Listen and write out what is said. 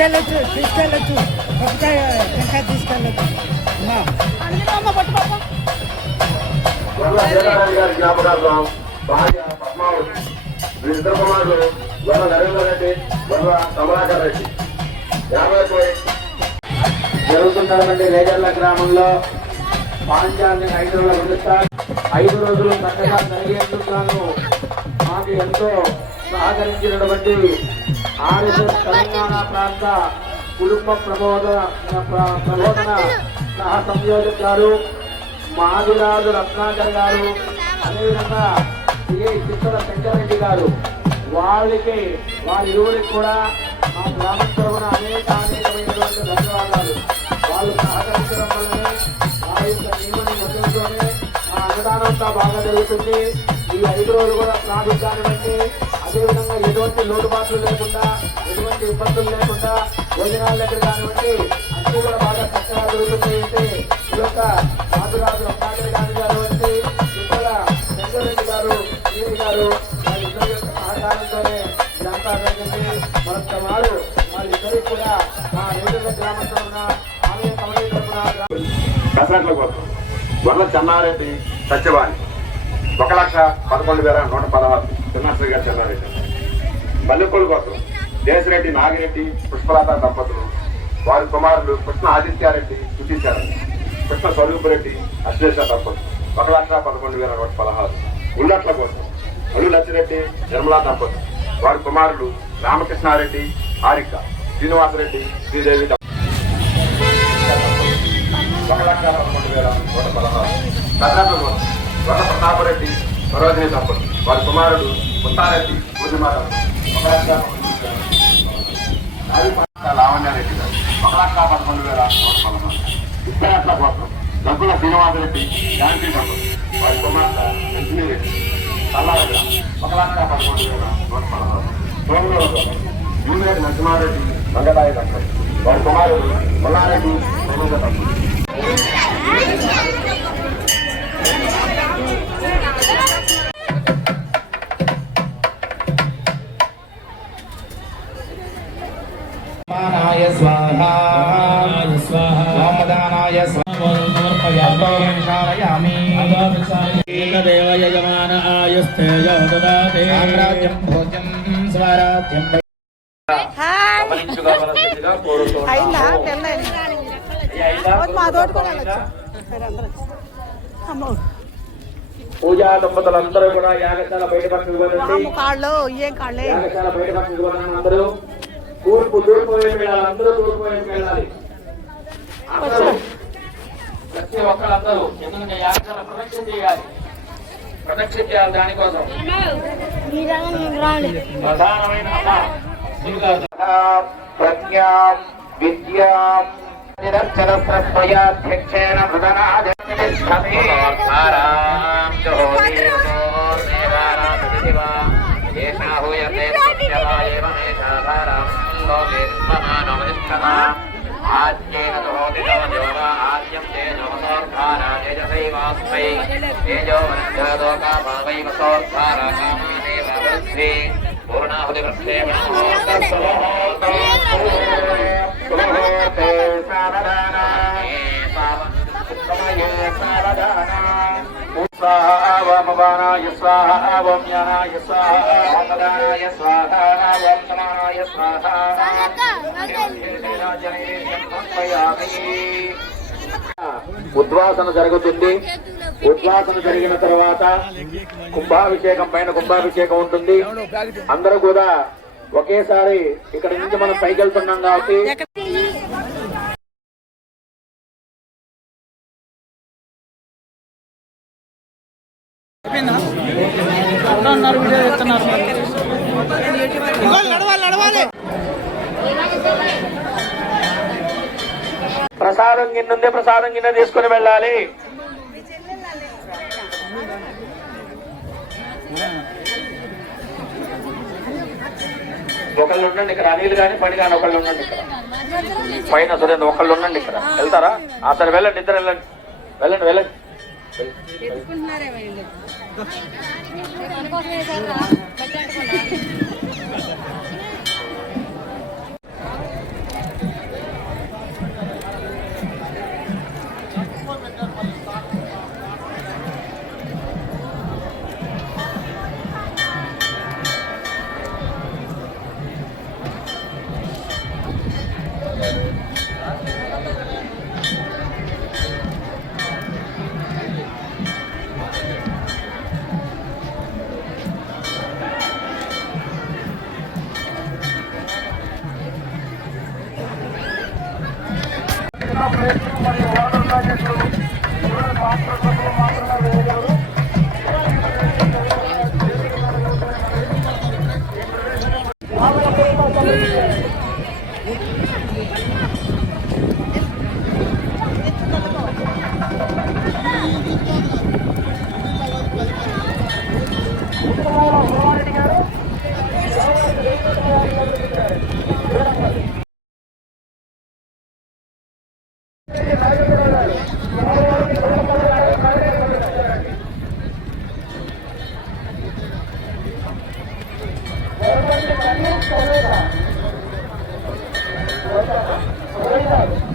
తీసుకెళ్ళచ్చు పట్టుకాయ టెంకాయ తీసుకెళ్ళచ్చు జ్ఞాపకార్థం భార్య పద్మావతి వీరిద్దరు కుమారులు గొల్ల నరేంద్ర రెడ్డి గొల్ల కమలాకర్ రెడ్డి 50 జరుగుతున్నటువంటి రేగర్ల గ్రామంలో పాంచాన్ని 5 రోజుల ప్రతిష్టాన్ 5 రోజులు చక్కగా జరిగేందుకు మాకు ఎంతో సహకరించినటువంటి ఆర్ఎస్ఎస్ తెలంగాణ ప్రాంత కుటుంబ ప్రబోధన సహ సంయోజక్ గారు మాదిరాజు రత్నాకర్ గారు అదేవిధంగా చిత్తల శంకరెడ్డి గారు వారిరువురికి కూడా మా గ్రామం తరఫున అనేకమైనటువంటి ధన్యవాదాలు. వాళ్ళు సహకరించడం వల్లనే ఆ యొక్క నియమని మొదలుతోనే మా అన్నదానంతా బాగా జరుగుతుంది. ఈ 5 రోజులు కూడా ట్రాఫిక్ కానివ్వండి, అదేవిధంగా ఎటువంటి లోటుబాట్లు లేకుండా, ఎటువంటి ఇబ్బందులు లేకుండా, భోజనాల దగ్గర కానివ్వండి అన్నీ కూడా బాగా చక్కగా జరుగుతున్నాయంటే ఈ యొక్క మాధురాజు రత్నాకర్ గారి కానివ్వండి, ఇక్కడ శంకరెడ్డి గారు వీరి గారు వారిద్దరి యొక్క సహకారంతోనే ఇదంతా జరిగింది. మరొక వారు వారిద్దరికి కూడా మా రేగర్ల గ్రామం తరఫున ఆలయ కమిటీ తరఫున కసరట్ల కోసం గొర్రెల చెన్నారెడ్డి సత్యవాణి 1,11,116 చిన్నశ్రీ గారు చెన్నారెడ్డి. మల్లెపూల కోసం దేశరెడ్డి నాగిరెడ్డి పుష్పలత దంపతులు, వారి కుమారులు కృష్ణ ఆదిత్యారెడ్డి సుతీశారెడ్డి, కృష్ణ స్వరూపురెడ్డి అశ్లేష దంపతులు 1,11,116. ఉల్లట్ల కోసం అల్లు లచ్చిరెడ్డి నిర్మలా దంపతులు, వారి కుమారులు రామకృష్ణారెడ్డి హారిక శ్రీనివాసరెడ్డి శ్రీదేవి 1,11,116. కర్ణాటక కోసం వన ప్రతాపరెడ్డి సరోజిని దంపతులు, వారి కుమారుడు ముత్తారెడ్డి పూర్ణిమ లావణ్యారెడ్డి గారు 1,11,116. ఇద్దరట్ల కోసం దగ్గుల శ్రీనివాసరెడ్డి శాంతి దంపతులు, వారి కుమార్తె లక్ష్మీరెడ్డి తల్లారెడ్డి 1,11,116. సోమవారం కోసం యూనిరెడ్డి నరసింహారెడ్డి మంగళాయ దంపతులు, వారి కుమారుడు మల్లారెడ్డి సోమేశ దంపతులు. स्वाहा स्वामदानाय समर्पयामि देव यजमान आयुस्तेज ददाति साम्राज्यं भोजं स्वराज्यं పూజా దంపతులందరూ కూడా యాగశాల బయట పక్కన యాగశాల బయట పక్కన అందరూ తూర్పు వైపు వెళ్ళాలి. అందరూ తూర్పు వైపు వెళ్ళాలి. అందరూ ప్రతి ఒక్కరందరూ ఎందుకంటే యాగశాల ప్రదక్షిణ చేయాలి. ప్రదక్షిణ చేయాలి. దానికోసం ప్రధానమైన ప్రజ్ఞాం విద్యాం నిరక్షరస్వయాధ్యక్షేణ आद्येन होतितो देवा आद्यं तेजोमसोद्धारा तेजसैवास्मै तेजोमनश्चरतो कामवैव सोद्धारा कामादेव वृद्धि पूर्णाहुतिवृक्षेपणोहोते सावधाना सावधाना स्वाहा वामवानाय स्वाहा वाम ज्ञानाय स्वाहा वामदानाय स्वाहा वाम समानाय स्वाहा ఉద్వాసన జరుగుతుంది. ఉద్వాసన జరిగిన తర్వాత కుంభాభిషేకం పైన కుంభాభిషేకం ఉంటుంది. అందరూ కూడా ఒకేసారి ఇక్కడ నుంచి మనం పైకి వెళ్తున్నాం కాబట్టి ప్రసాదం గిన్నె ప్రసాదం గిన్నె తీసుకుని వెళ్ళాలి. ఒకళ్ళు ఉండండి ఇక్కడ, అనిల్ కానీ పని కానీ ఒకళ్ళు ఉండండి ఇక్కడ పైన. సురేంద్ర ఒకళ్ళు ఉండండి ఇక్కడ. వెళ్తారా? అతను వెళ్ళండి, ఇద్దరు వెళ్ళండి. వెళ్ళండి వెళ్ళండి. కార్పొరేషన్ మరియు వాటర్ ప్యాకెట్లు మాత్రమే వేయగలరు. Gracias.